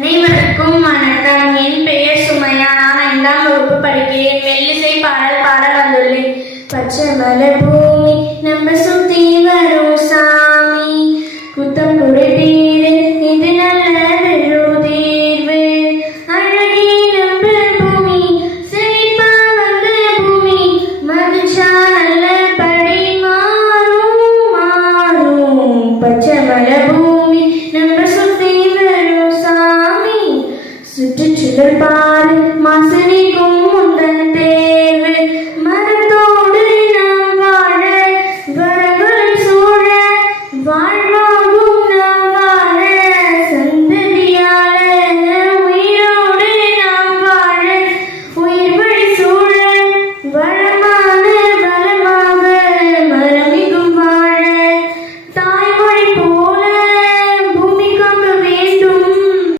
அனைவருக்கும் வணக்கம். என் பெயர் சுமையா. நான் 5ஆம் வகுப்பு படிக்கிறேன். மெல்லிசை பாடல் பாட வந்துள்ளேன். பச்சை மலை பூமி நம்ம சுத்தி